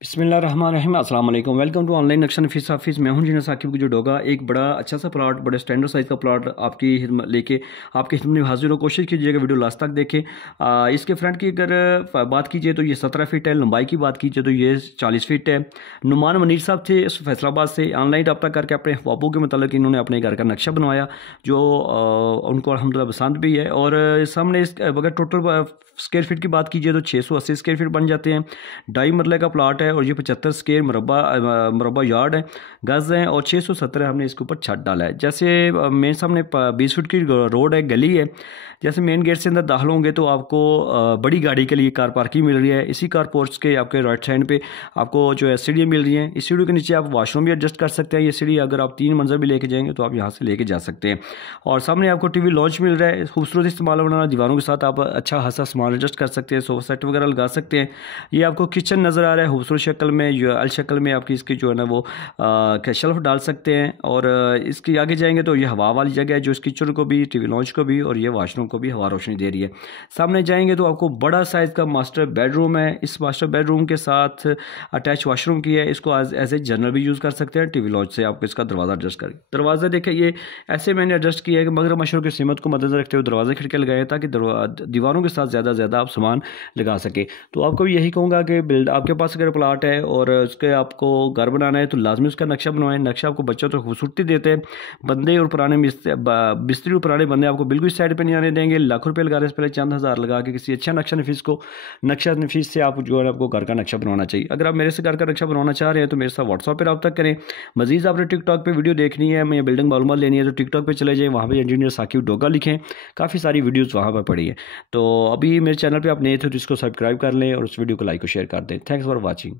बिस्मिल्लाहिर्रहमानिर्रहीम अस्सलाम वालेकुम। वेलकम टू ऑनलाइन नक्शा नफीस ऑफिस। मैं हूं जीना साकिब जो डोगा एक बड़ा अच्छा सा प्लॉट, बड़े स्टैंडर्ड साइज़ का प्लॉट आपकी खिदमत लेके आपकी खिदमत में हाजिर हो। कोशिश कीजिएगा वीडियो लास्ट तक देखें। इसके फ्रंट की अगर बात कीजिए तो ये 17 फीट है। लंबाई की बात कीजिए तो ये 40 फीट है। नुमान मनीर साहब थे इस फैसलाबाद से। ऑनलाइन रब्ता करके अपने ख्वाबों के मतलब इन्होंने अपने घर का नक्शा बनवाया जो उनको अल्हम्दुलिल्लाह पसंद भी है। और सामने इस अगर टोटल स्क्वायर फीट की बात कीजिए तो 680 स्क्वायर फीट बन जाते हैं। 2.5 मरले का प्लाट है और ये 75 स्क्वायर मुरबा यार्ड है, गज़ है। और 617 हमने इसके ऊपर छत डाला है। जैसे मेन सामने 20 फीट की रोड है, गली है। जैसे मेन गेट से अंदर दाखिल होंगे तो आपको बड़ी गाड़ी के लिए कार पार्किंग मिल रही है। इसी कार पोर्च के आपके राइट साइड पे आपको जो है सीढ़ियाँ मिल रही हैं। इस सीढ़ी के नीचे आप वॉशरूम भी एडजस्ट कर सकते हैं। ये सीढ़ी अगर आप 3 मंजिल भी लेके जाएंगे तो आप यहाँ से लेके जा सकते हैं। और सामने आपको टीवी लॉन्च मिल रहा है। खूबसूरत इस्तेमाल बनाना, दीवारों के साथ आप अच्छा खासा सामान एडजस्ट कर सकते हैं, सोफा सेट वगैरह लगा सकते हैं। ये आपको किचन नज़र आ रहा है खूबसूरत शक्ल में, जो अल शक्ल में आपकी इसकी जो है ना वो शेल्फ डाल सकते हैं। और इसके आगे जाएंगे तो ये हवा वाली जगह है जो इस किचन को भी, टीवी लॉन्च को भी और ये वॉशरूम को भी हवा रोशनी दे रही है। सामने जाएंगे तो आपको बड़ा साइज़ का मास्टर बेडरूम है। इस मास्टर बेडरूम के साथ अटैच वॉशरूम की है। इसको एज ए जनरल भी यूज़ कर सकते हैं। टीवी लॉन्च से आपको इसका दरवाज़ा एडजस्ट करें। दरवाज़ा देखें, ये ऐसे मैंने एडजस्ट किया है कि मगर मशहूर की सीमत को मद्देनजर रखते हुए दरवाजे खिड़कियाँ लगाए ताकि दीवारों के साथ ज़्यादा से ज़्यादा आप सामान लगा सकें। तो आपको भी यही कहूँगा कि आपके पास अगर प्लाट है और उसके आपको घर बनाना है तो लाजमी उसका नक्शा बनवाएं। नक्शा आपको बच्चों तो खूबसूरती देते हैं। बंदे और पुराने मिस्त्री और पुराने बंदे आपको बिल्कुल इस साइड पे नहीं आने देंगे। लाखों रुपये लगाने से पहले चंद हज़ार लगा के किसी अच्छा नक्शा नफीस से आप जो है आपको घर का नक्शा बनवाना चाहिए। अगर आप मेरे से घर का नक्शा बनवाना चाह रहे हैं तो मेरे साथ व्हाट्सएप पर रब्ता करें। मजीद आपने टिकटॉक पर वीडियो देखनी है, मैं बिल्डिंग मालूमात लेनी है तो टिकटॉक पर चले जाएँ, वहाँ पर इंजीनियर साकिब डोगा लिखें। काफ़ी सारी वीडियोज़ वहाँ पर पड़ी है। तो अभी मेरे चैनल पर आप नए थे तो इसको सब्सक्राइब कर लें और उस वीडियो को लाइक और शेयर कर दें। Thanks for watching.